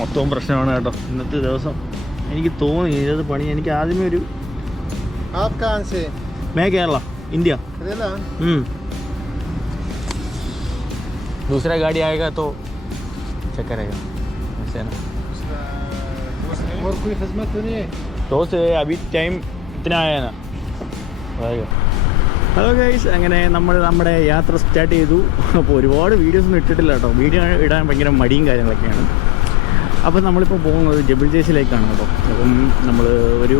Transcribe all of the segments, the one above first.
മൊത്തവും പ്രശ്നമാണ് കേട്ടോ ഇന്നത്തെ ദിവസം. എനിക്ക് തോന്നി ഏത് പണി. എനിക്ക് ആദ്യമേ ഒരു मैं केरला इंडिया दूसरा गाड़ी आएगा तो चेक करेगा ऐसे ना. और कोई खिदमत तो नहीं है तो से अभी टाइम इतना आया ना. ഹലോ ഗൈസ്, അങ്ങനെ നമ്മൾ നമ്മുടെ യാത്ര സ്റ്റാർട്ട് ചെയ്തു. അപ്പോൾ ഒരുപാട് വീഡിയോസൊന്നും ഇട്ടിട്ടില്ല കേട്ടോ. വീഡിയോ ഇടാൻ ഭയങ്കര മടിയും കാര്യങ്ങളൊക്കെയാണ്. അപ്പോൾ നമ്മളിപ്പോൾ പോകുന്നത് ജബിൾ ജേസിലേക്കാണ് കേട്ടോ. അപ്പം നമ്മൾ ഒരു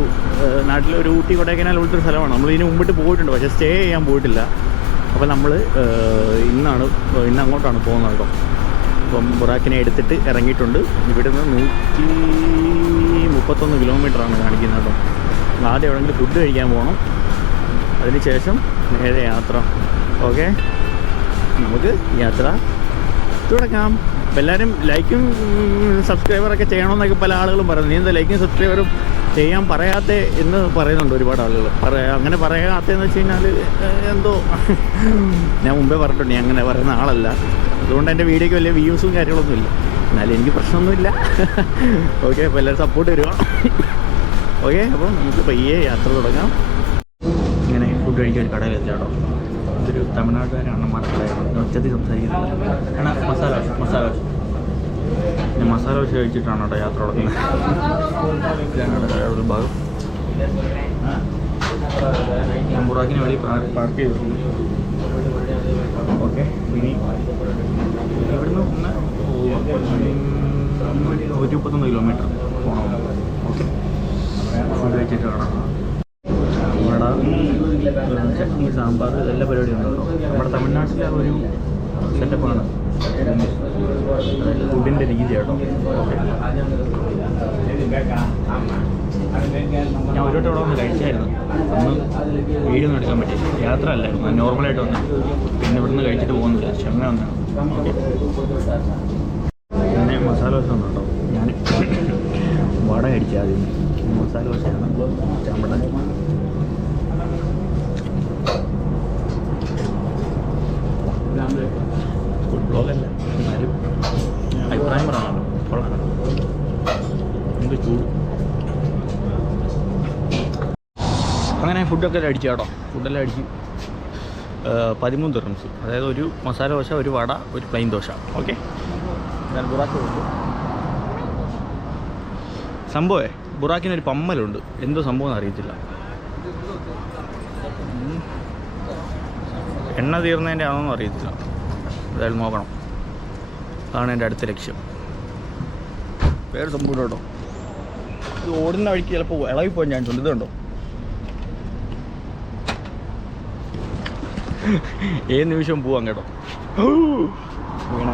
നാട്ടിലൊരു ഊട്ടി കൊടൈക്കനാൽ പോലത്തെ ഒരു സ്ഥലമാണ്. നമ്മൾ ഇതിന് മുമ്പിട്ട് പോയിട്ടുണ്ട്, പക്ഷേ സ്റ്റേ ചെയ്യാൻ പോയിട്ടില്ല. അപ്പോൾ നമ്മൾ ഇന്ന് അങ്ങോട്ടാണ് പോകുന്നത് കേട്ടോ. അപ്പം ബുറാക്കിനെ എടുത്തിട്ട് ഇറങ്ങിയിട്ടുണ്ട്. ഇവിടുന്ന് 131 കിലോമീറ്ററാണ് കാണിക്കുന്നത് കേട്ടോ. ആദ്യം എവിടെയെങ്കിലും ഫുഡ് കഴിക്കാൻ പോകണം, അതിനുശേഷം നേരെ യാത്ര. ഓക്കെ, നമുക്ക് യാത്ര തുടങ്ങാം. അപ്പോൾ എല്ലാവരും ലൈക്കും സബ്സ്ക്രൈബറൊക്കെ ചെയ്യണമെന്നൊക്കെ പല ആളുകളും പറയുന്നു. നീ എന്താ ലൈക്കും സബ്സ്ക്രൈബറും ചെയ്യാൻ പറയാത്ത എന്ന് പറയുന്നുണ്ട് ഒരുപാട് ആളുകൾ. അങ്ങനെ പറയാത്തതെന്ന് വെച്ച് കഴിഞ്ഞാൽ എന്തോ ഞാൻ മുമ്പേ പറഞ്ഞിട്ടുണ്ട്, ഞാൻ അങ്ങനെ പറയുന്ന ആളല്ല. അതുകൊണ്ട് എൻ്റെ വീഡിയോയ്ക്ക് വലിയ വ്യൂസും കാര്യങ്ങളൊന്നും ഇല്ല. എന്നാലും എനിക്ക് പ്രശ്നമൊന്നുമില്ല. ഓക്കെ, അപ്പോൾ എല്ലാവരും സപ്പോർട്ട് തരുക. ഓക്കെ, അപ്പോൾ നമുക്ക് പയ്യെ യാത്ര തുടങ്ങാം. ഇങ്ങനെ ഫുഡ് കഴിക്കാൻ ഒരു കടയിലെത്തി കേട്ടോ. ഇതൊരു തമിഴ്നാട്ടുകാരെ അണ്ണന്മാരുടെ കടയാണ്. ഉച്ചത്തിൽ സംസാരിക്കുന്നില്ല. ആണ് മസാല ഞാൻ മസാല ദോശ കഴിച്ചിട്ടാണ് കേട്ടോ യാത്ര തുടങ്ങുന്നത്. ഇതാണ് ഒരു ഭാഗം. ഞാൻ ബുറാക്കിന് വെളി പാർക്ക് ചെയ്തിട്ടുണ്ട്. ഓക്കെ, ഇനി ഇവിടുന്ന് 131 കിലോമീറ്റർ പോകണം. ഓക്കെ, ഫുഡ് കഴിച്ചിട്ട് കാണാം. വട, ചട്നി, സാമ്പാർ, എല്ലാ പരിപാടിയും ഉണ്ട് കേട്ടോ. നമ്മുടെ തമിഴ്നാട്ടിലെ ഒരു സെറ്റപ്പാണ് ഫുഡിൻ്റെ രീതി കേട്ടോ. ഞാൻ ഒരു വട്ടം ഇവിടെ വന്ന് കഴിച്ചായിരുന്നു. അന്ന് വീഡിയോ ഒന്നും എടുക്കാൻ പറ്റില്ല, യാത്ര അല്ലായിരുന്നു, നോർമലായിട്ട് വന്നു. പിന്നെ ഇവിടുന്ന് കഴിച്ചിട്ട് പോകുന്നില്ല, അങ്ങനെ വന്നതാണ്. ഓക്കെ, പിന്നെ മസാല ദോശ വന്നു കേട്ടോ. ഞാൻ വട അടിച്ചാൽ ആദ്യം. മസാല ദോശയാണ് ചാമ്പട. ഫുഡ് ബ്ലോഗല്ല, എന്നാലും അഭിപ്രായം പറയാമല്ലോ. കൊള്ളാം, എന്ത് ചൂട്. അങ്ങനെ ഫുഡൊക്കെ അടിച്ചു കേട്ടോ. ഫുഡെല്ലാം അടിച്ച് 13 ദിർഹംസ്. അതായത് ഒരു മസാല ദോശ, ഒരു വട, ഒരു പ്ലെയിൻ ദോശ. ഓക്കെ, ഞാൻ ബുറാക്ക് പോകുന്നു. സംഭവമേ ബുറാക്കിനൊരു പമ്മലുണ്ട്. എന്തോ സംഭവം എന്ന് അറിയത്തില്ല. എണ്ണ തീർന്നതിൻ്റെ ആണെന്നൊന്നും അറിയത്തില്ല. എന്തായാലും നോക്കണം. അതാണ് എൻ്റെ അടുത്ത ലക്ഷ്യം. വേറെ സംഭവം കേട്ടോ. ഇത് ഓടുന്ന വഴിക്ക് ചിലപ്പോൾ ഇളകിപ്പോയി ചാൻസ് ഉണ്ട്. ഇതുണ്ടോ, ഏത് നിമിഷവും പോവാം കേട്ടോ. വീണ.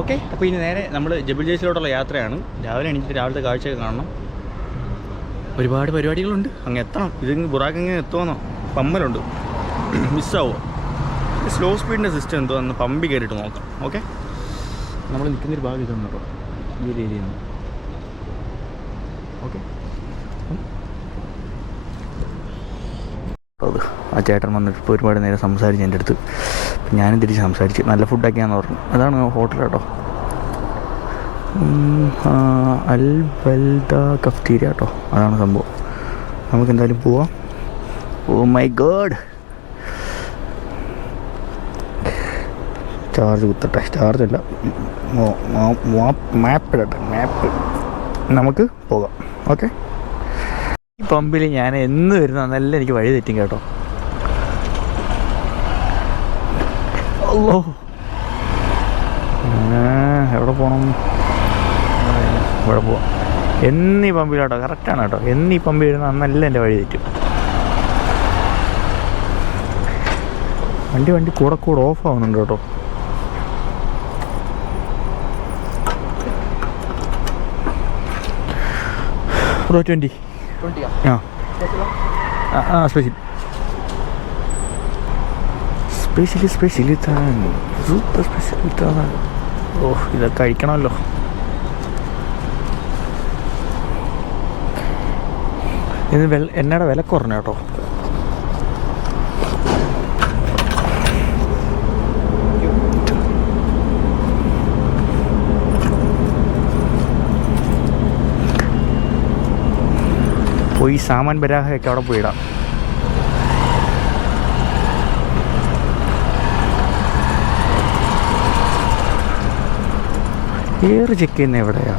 ഓക്കെ, അപ്പോൾ ഇനി നേരെ നമ്മൾ ജബിൾ ജേസിലോട്ടുള്ള യാത്രയാണ്. രാവിലെ എണീറ്റിട്ട് രാവിലത്തെ കാഴ്ചയൊക്കെ കാണണം. ഒരുപാട് പരിപാടികളുണ്ട്. അങ്ങ് എത്തണം. ഇതിങ്ങ് ബുറാക്ക് ഇങ്ങനെ എത്തുമെന്നോ പമ്മലുണ്ട്. മിസ്സാവുമോ? സ്ലോ സ്പീഡിൻ്റെ സിസ്റ്റം എന്തോ ഒന്ന് പമ്പി കയറിയിട്ട് നോക്കാം. ഓക്കെ, നമ്മൾ നിൽക്കുന്നൊരു ഭാഗം ഇതൊന്നും കേട്ടോ, ഈ ഒരു ഏരിയയിൽ നിന്ന്. ഓക്കെ, അത് ആ ചേട്ടൻ വന്നിട്ട് ഇപ്പോൾ ഒരുപാട് നേരം സംസാരിച്ച് എൻ്റെ അടുത്ത്. അപ്പം ഞാനും തിരിച്ച് സംസാരിച്ച് നല്ല ഫുഡൊക്കെയാണെന്ന് പറഞ്ഞു. അതാണ് ഹോട്ടൽ കേട്ടോ, അൽ ബൽദ കഫ്തീരിയ കേട്ടോ. അതാണ് സംഭവം. നമുക്ക് എന്തായാലും പോവാം. ഓ മൈ ഗോഡ്, ചാർജ് കുത്തട്ടെ. ചാർജല്ല, മാപ്പ് ഇടട്ടെ. മാപ്പ്. നമുക്ക് പോകാം. ഓക്കെ, ഈ പമ്പിൽ ഞാൻ എന്ന് വരുന്ന നല്ല എനിക്ക് വഴി തെറ്റും കേട്ടോ. അല്ലോ, എവിടെ പോകണം? ഇവിടെ പോവാം. എന്നീ പമ്പിലാട്ടോ, കറക്റ്റാണ് കേട്ടോ. എന്നീ പമ്പിൽ വരുന്ന അന്നല്ല എൻ്റെ വഴി തെറ്റും. വണ്ടി കൂടെ ഓഫ് ആവുന്നുണ്ട് കേട്ടോ. Pro 20. ആ സ്പെഷ്യൽ ഇതാണ്. സൂപ്പർ സ്പെഷ്യൽ ഇതാണ്. ഓ, ഇതൊക്കെ കഴിക്കണമല്ലോ. ഇത് എണ്ണയുടെ വില കുറഞ്ഞ കേട്ടോ. പോയി സാമാൻ ബരാഹയൊക്കെ അവിടെ പോയി ഇടാം. എയർ ചെക്ക് ചെയ്യുന്ന എവിടെയാ?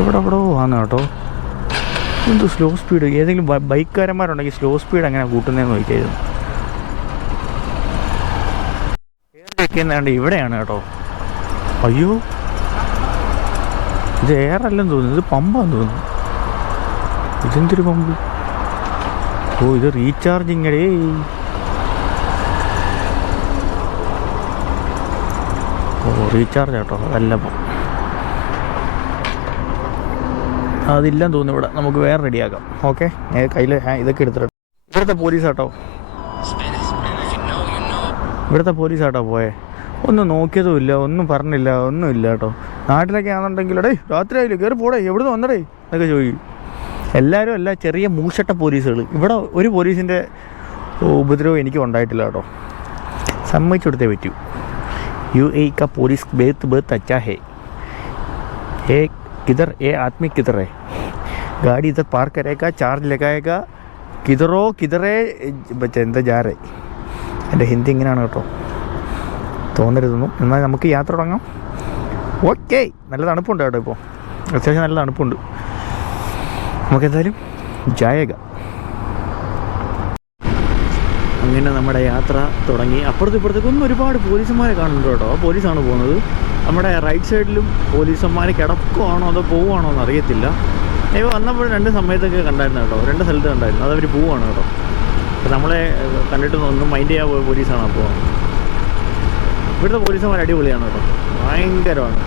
എവിടെ വന്നു കേട്ടോ. എന്തോ സ്ലോ സ്പീഡ്. ഏതെങ്കിലും ബൈക്കുകാരന്മാരുണ്ടെങ്കിൽ സ്ലോ സ്പീഡ് എങ്ങനെ കൂട്ടുന്നതെന്ന് നോക്കിയായിരുന്നു. എയർ ചെക്ക് ചെയ്യുന്നതാണ്ട് ഇവിടെയാണ് കേട്ടോ. അയ്യോ, ഇത് എയർ അല്ലെന്ന് തോന്നുന്നു, ഇത് പമ്പാന്ന് തോന്നുന്നു. ഇതെന്തൊരു പമ്പ്? ഓ, ഇത് റീചാർജിങ് ഡേ. ഓ, റീചാർജ് കേട്ടോ. അതല്ലപ്പം അതില്ലെന്ന് തോന്നുന്നു ഇവിടെ. നമുക്ക് വേറെ റെഡിയാക്കാം. ഓക്കെ, കയ്യിൽ ഇതൊക്കെ എടുത്തിട്ട്. ഇവിടുത്തെ പോലീസ് കേട്ടോ, ഇവിടുത്തെ പോലീസ് കേട്ടോ പോയേ. ഒന്നും നോക്കിയതുമില്ല, ഒന്നും പറഞ്ഞില്ല, ഒന്നുമില്ല കേട്ടോ. നാട്ടിലൊക്കെ ആണെന്നുണ്ടെങ്കിൽ എടേ രാത്രി ആയില്ലേ, കയറി പോടേ, എവിടുന്ന് വന്നടേ എന്നൊക്കെ ചോദിക്കും. എല്ലാവരും അല്ല, ചെറിയ മൂഷട്ട പോലീസുകൾ. ഇവിടെ ഒരു പോലീസിൻ്റെ ഉപദ്രവം എനിക്ക് ഉണ്ടായിട്ടില്ല കേട്ടോ. സമ്മതിച്ചു കൊടുത്തേ പറ്റൂ. UAE का पुलिस बहुत अच्छा है. किधर ये आदमी किधर है? गाड़ी इधर पार्क करेगा, चार्ज लगाएगा. किधरे बच्चे എന്താ जा रहे. എൻ്റെ ഹിന്ദി ഇങ്ങനെയാണ് കേട്ടോ, തോന്നരുതൊന്നും. എന്നാൽ നമുക്ക് യാത്ര തുടങ്ങാം. ഓക്കെ, നല്ല തണുപ്പുണ്ട് കേട്ടോ. ഇപ്പോൾ അത്യാവശ്യം നല്ല തണുപ്പുണ്ട്. നമുക്കെന്തായാലും ജായക. അങ്ങനെ നമ്മുടെ യാത്ര തുടങ്ങി. അപ്പുറത്തേക്കൊന്നും ഒരുപാട് പോലീസുമാരെ കാണുന്നുണ്ട് കേട്ടോ. ആ പോലീസാണ് പോകുന്നത്. നമ്മുടെ റൈറ്റ് സൈഡിലും പോലീസന്മാർ കിടക്കുവാണോ അതോ പോവുകയാണോ എന്ന് അറിയത്തില്ല. വന്നപ്പോൾ 2 സമയത്തൊക്കെ കണ്ടായിരുന്നു കേട്ടോ, 2 സ്ഥലത്ത് കണ്ടായിരുന്നു. അതവർ പോവുകയാണ് കേട്ടോ. അപ്പോൾ നമ്മളെ കണ്ടിട്ടൊന്നും മൈൻഡ് ചെയ്യാൻ പോയ പോലീസാണ്. അപ്പോൾ ഇവിടുത്തെ പോലീസുമാർ അടിപൊളിയാണ് കേട്ടോ, ഭയങ്കരമാണ്.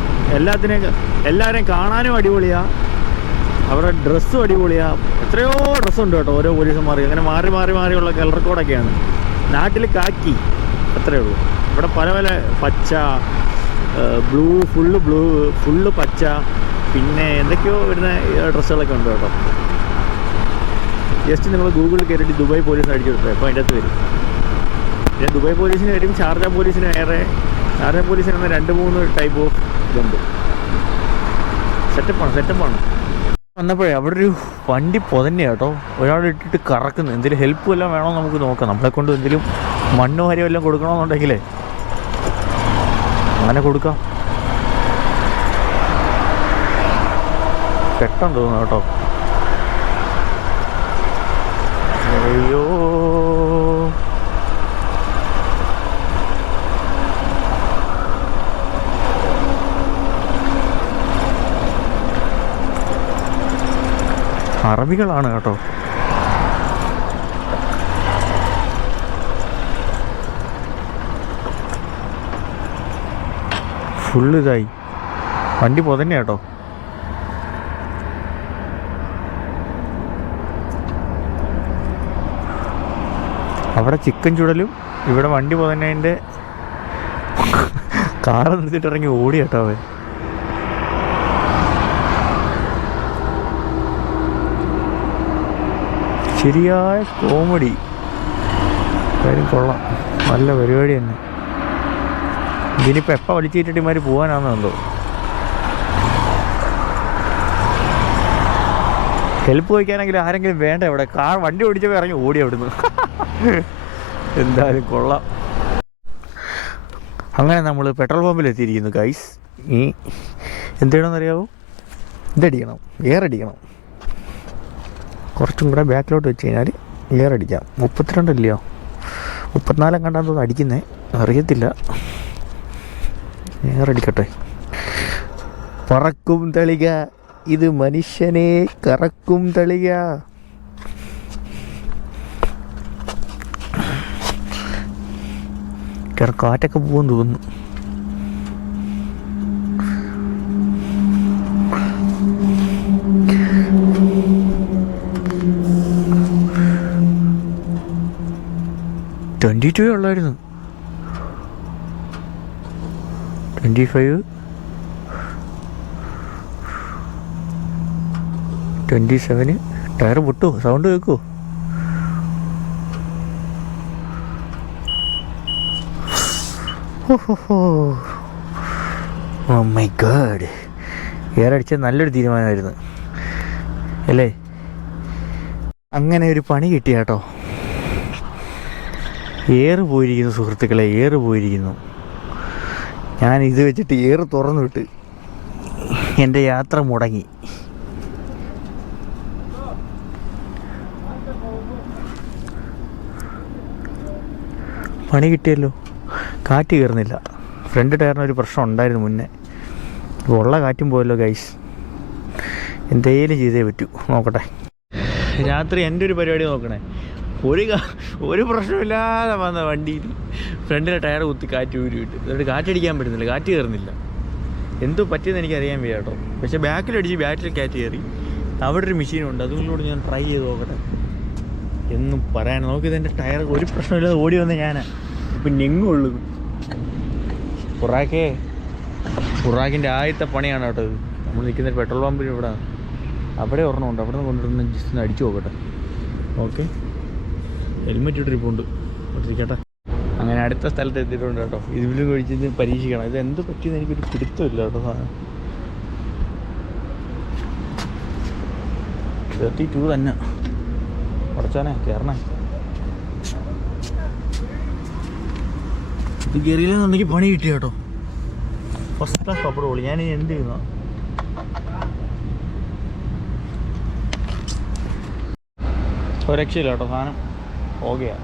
എല്ലാവരെയും കാണാനും അടിപൊളിയാണ്. അവരുടെ ഡ്രസ്സും അടിപൊളിയാണ്. എത്രയോ ഡ്രസ്സുണ്ട് കേട്ടോ ഓരോ പോലീസുമാർക്ക്. അങ്ങനെ മാറിയുള്ള കളർ കോഡൊക്കെയാണ്. നാട്ടിൽ കാക്കി അത്രയേ ഉള്ളൂ. ഇവിടെ പല പച്ച, ബ്ലൂ, ഫുള്ള് പച്ച, പിന്നെ എന്തൊക്കെയോ വരുന്ന ഡ്രസ്സുകളൊക്കെ ഉണ്ട് കേട്ടോ. ജസ്റ്റ് നിങ്ങൾ ഗൂഗിളിൽ കയറിയിട്ട് ദുബായ് പോലീസ് അടിച്ചു കൊടുത്തത് അപ്പോൾ അതിൻ്റെ അകത്ത് വരും. പിന്നെ ദുബായ് പോലീസിന് വരും, ഷാർജ പോലീസിന് വേറെ. ഷാർജ പോലീസിന് 2-3 ടൈപ്പ് ഓഫ് ഇതുണ്ട്. സെറ്റപ്പാണ്. വന്നപ്പോഴേ അവിടെ ഒരു വണ്ടി പൊതന്നെ കേട്ടോ, ഒരാൾ ഇട്ടിട്ട് കറക്കുന്നു. എന്തെങ്കിലും ഹെൽപ്പ് വല്ലതും വേണോ നമുക്ക് നോക്കാം. നമ്മളെ കൊണ്ട് എന്തെങ്കിലും മണ്ണോ ഹരിയോ എല്ലാം കൊടുക്കണമെന്നുണ്ടെങ്കിലേ അങ്ങനെ കൊടുക്കാം. പെട്ടെന്ന് തോന്നുന്നു കേട്ടോ. അയ്യോ, അറബികളാണ് കേട്ടോ. ഫുള്ള് ഇതായി വണ്ടി പൊതന്നെ കേട്ടോ. അവിടെ ചിക്കൻ ചുടലും ഇവിടെ വണ്ടി പൊതന്നതിൻ്റെ കാറ് നിർത്തിയിട്ട് ഇറങ്ങി ഓടി കേട്ടോ അവൻ. ശരിയായ കോമഡി. കാര്യം കൊള്ളാം, നല്ല പരിപാടി തന്നെ. ഇതിനിപ്പോൾ എപ്പോൾ വലിച്ചിട്ടിട്ട് ഇമാര് പോകാനാണെന്നോ. ഹെൽപ്പ് ചോദിക്കാനെങ്കിൽ ആരെങ്കിലും വേണ്ട. ഇവിടെ വണ്ടി ഓടിച്ചപ്പോൾ ഇറങ്ങി ഓടി അവിടുന്ന്. എന്തായാലും കൊള്ളാം. അങ്ങനെ നമ്മൾ പെട്രോൾ പമ്പിൽ എത്തിയിരിക്കുന്നു ഗൈസ്. ഈ എന്ത് ചെയ്യണമെന്നറിയാവോ? ഇതടിക്കണം, എയർ അടിക്കണം. കുറച്ചും കൂടെ ബാക്കിലോട്ട് വെച്ച് കഴിഞ്ഞാൽ എയർ അടിക്കാം. 32 ഇല്ലയോ, 34 കണ്ടാന്ന് തോന്നുന്നു അടിക്കുന്നേ, അറിയത്തില്ല. എയർ അടിക്കട്ടെ. പറക്കും തളിക, ഇത് മനുഷ്യനെ കറക്കും തളിക. കാറ്റൊക്കെ പോകുമെന്ന് തോന്നുന്നു. $22 ഉള്ളായിരുന്നു. 25, 27. ടയർ പൊട്ടുമോ? സൗണ്ട് കേൾക്കുമോ? Oh my god, എയർ അടിച്ചത് നല്ലൊരു തീരുമാനമായിരുന്നു അല്ലേ? അങ്ങനെ ഒരു പണി കിട്ടി കേട്ടോ. എയർ പോയിരിക്കുന്നു സുഹൃത്തുക്കളെ, എയർ പോയിരിക്കുന്നു. ഞാൻ ഇത് വെച്ചിട്ട് എയർ തുറന്നു വിട്ട് എൻ്റെ യാത്ര മുടങ്ങി. പണി കിട്ടിയല്ലോ. കാറ്റ് കയറുന്നില്ല. ഫ്രണ്ട് ടയറിനൊരു പ്രശ്നം ഉണ്ടായിരുന്നു മുന്നേ. ഇപ്പോൾ ഉള്ള കാറ്റും പോയല്ലോ ഗൈസ്. എന്തേലും ചെയ്തേ പറ്റൂ. നോക്കട്ടെ. രാത്രി എൻ്റെ ഒരു പരിപാടി നോക്കണേ. ഒരു പ്രശ്നമില്ലാതെ വന്ന വണ്ടിയിൽ ഫ്രണ്ടിലെ ടയർ കുത്തി കാറ്റ് ഊരി വിട്ട്. എന്നിട്ട് കാറ്റടിക്കാൻ പറ്റുന്നില്ല, കാറ്റ് കയറുന്നില്ല. എന്തോ പറ്റിയെന്ന് എനിക്കറിയാൻ വയ്യ കേട്ടോ. പക്ഷേ ബാക്കിലടിച്ച് ബാറ്റിൽ കാറ്റ് കയറി. അവിടെ ഒരു മെഷീനുണ്ട്, അതുകൊണ്ടൂടെ ഞാൻ ട്രൈ ചെയ്ത് നോക്കട്ടെ. എന്നും പറയാൻ നോക്കിയത് എൻ്റെ ടയർ ഒരു പ്രശ്നമില്ലാതെ ഓടി വന്ന ഞാനാ. ഇപ്പം ഞെങ്ങുള്ളൂ. ഖുറാക്കിൻ്റെ ആദ്യത്തെ പണിയാണ് കേട്ടോ ഇത്. നമ്മൾ നിൽക്കുന്ന പെട്രോൾ പമ്പിന് ഇവിടെ അവിടെ ഒരെണ്ണമുണ്ട്. അവിടെ നിന്ന് കൊണ്ടുവരുന്ന ജസ്റ്റ് ഒന്ന് അടിച്ചു നോക്കട്ടെ. ഓക്കെ, ഹെൽമെറ്റ് ഇട്ടിരിപ്പുണ്ട്, ഇട്ടിരിക്കട്ടെ. അങ്ങനെ അടുത്ത സ്ഥലത്ത് എത്തിയിട്ടുണ്ട് കേട്ടോ. ഇതിൽ കഴിച്ച് പരീക്ഷിക്കണം. ഇത് എന്ത് പറ്റിയെന്ന് എനിക്കൊരു പിടുത്തമില്ല കേട്ടോ. സാധനം 32 തന്നെ. കുറച്ചാനേ കയറണേ. ഇത് കയറിയില്ലെന്നുണ്ടെങ്കിൽ പണി കിട്ടി കേട്ടോ. ഫസ്റ്റ് ക്ലാസ് പപ്പടം പൊളി. ഞാൻ എന്ത് ചെയ്യുന്ന ഒരു രക്ഷയില്ല കേട്ടോ. സാധനം ഓക്കെയാ.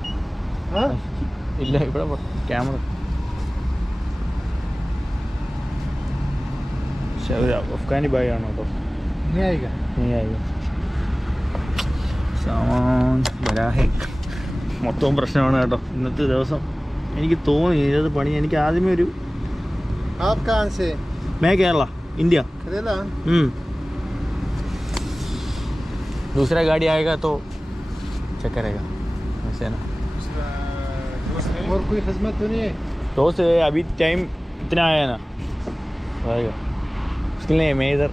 ഇല്ല, ഇവിടെ ക്യാമറ പക്ഷെ ഒരു അഫ്ഗാനി ബാഗ് ആണ് കേട്ടോ. നീ ആയിക സാമാൻ ബരാഹെ. മൊത്തവും പ്രശ്നമാണ് കേട്ടോ ഇന്നത്തെ ദിവസം. എനിക്ക് തോന്നി ഇത് പണി. എനിക്ക് ആദ്യമേ ഒരു मैं केरला इंडिया। दूसरा गाड़ी आएगा तो चेक करेगा ऐसे ना। और कोई खिदमत तो नहीं है? दोस्त अभी टाइम इतना आया ना आएगा उसके लिए मैं इधर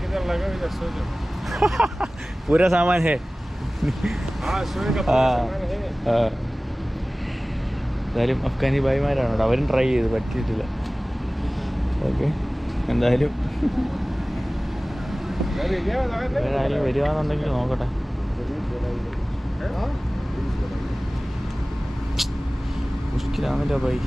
किधर लगा इधर सो जाओ। पूरा सामान है। हाँ, सोने का पूरा सामान है। എന്തായാലും അഫ്ഗാനി ഭായിമാരാണ് കേട്ടോ. അവരും ട്രൈ ചെയ്ത് പറ്റിയിട്ടില്ല. ഓക്കെ, എന്തായാലും വേറെ ആരെയും വരുവാന്നുണ്ടെങ്കിൽ നോക്കട്ടെ. മുഷ്കിലാണല്ലോ ഭായി.